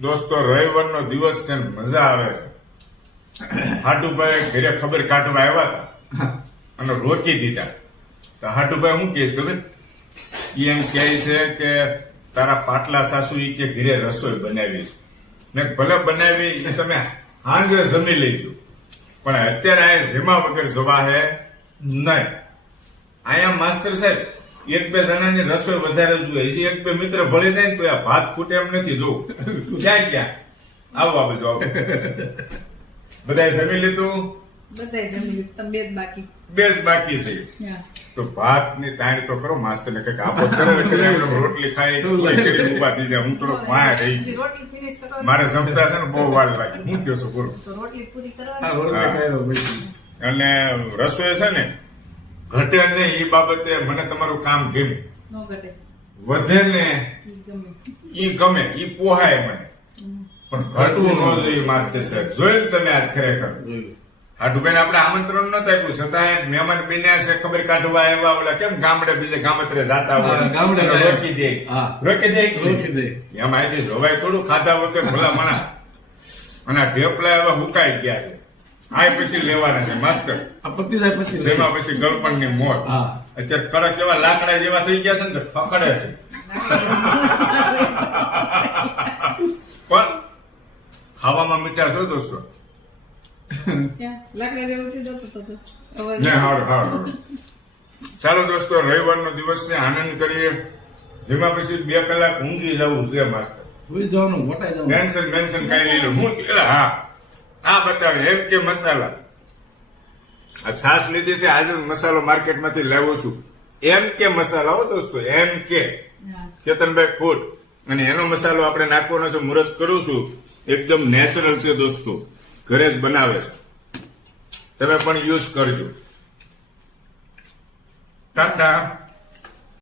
દોસ્તો રવિવારનો દિવસ છે ને મજા આવે છે. હાટુભાઈ ઘરે ખબર કાઢવા આવ્યા હતા અને રોકી દીધા. તો હાટુભાઈ હું કહીશ ખબર, ઈ એમ કહે છે કે તારા પાટલા સાસુ ઈ કે ઘરે રસોઈ બનાવી છે ને ભલે બનાવી તમે હાંજે જમી લેજો, પણ અત્યારે અહીંયા જેમા વગર જવા હે નહીં. અહીંયા માસ્તર સાહેબ એક બે જણાની રસોઈ વધારે જોઈએ છે. એક બે મિત્ર ભળી જાય ને તો આ ભાત ફૂટે એમ નથી જોવું. ક્યાં ક્યાં આવો આ બાજુ આવો. બધાએ જમી લીધું? બધાય જમી લીધું. તમે બે જ બાકી છે. તો ભાત ની તાણ તો કરો માસ્તર ને કઈક આપો કરે રોટલી ખાઈ ઉભા થઈ જાય. હું થોડો માયા રહી ગયો. મારે જમતા છે ને બહુ વાર લાગી. હું કયો છું બોલો. રોટલી પૂરી કરવાની અને રસોઈ છે ને ઘટે ને એ બાબતે મને તમારું કામ ગમે. નો ઘટે વધે ને ઈ ગમે. ઈ ગમે, ઈ પોહાય મને, પણ ઘટવું ન જોઈએ માસ્તર સાહેબ. જોયું તમે આજ ખરેખર હાટુભાઈ આપણે આમંત્રણ નતું આપ્યું છતાં મહેમાન બન્યા છે ખબર કાઢવા આવ્યા. ઓલા કેમ ગામડે બીજે ગામત્રે જાતા હોય રોકી દે એમ અહીંથી જોવાય થોડું ખાધા વગર ભલા મણા. અને આ ઢેપલા એવા મુકાઈ ગયા છે. આ પછી લેવાના છે માસ્ટર. જેમાં પછી ગળપણ ની મોત. અત્યારે કડક જેવા લાકડા જેવા થઈ ગયા છે ને પકડે છે. પણ ખાવામાં મીઠા છો દોસ્તો. લાકડા જેવું છે જતો તો ચાલો દોસ્તો રવિવારનો દિવસ છે, આનંદ કરીએ. જેમાં પછી 2 કલાક ઊંઘી જવું છે માસ્ટર. મેન્શન ખાઈ લીધું. હું હા બતાવે એમ કે મસાલા આ છાશ લીધી છે આજે મસાલો માર્કેટમાંથી લાવ્યો છું. એમ કે મસાલા હો દોસ્તો, એમ કે કેતનભાઈ ફૂડ. અને એનો મસાલો આપણે નાખવાનો છે. મુહૂર્ત કરું છું, એકદમ નેચરલ છે દોસ્તો, ઘરે જ બનાવે છે. તમે પણ યુઝ કરજો. ટાટા.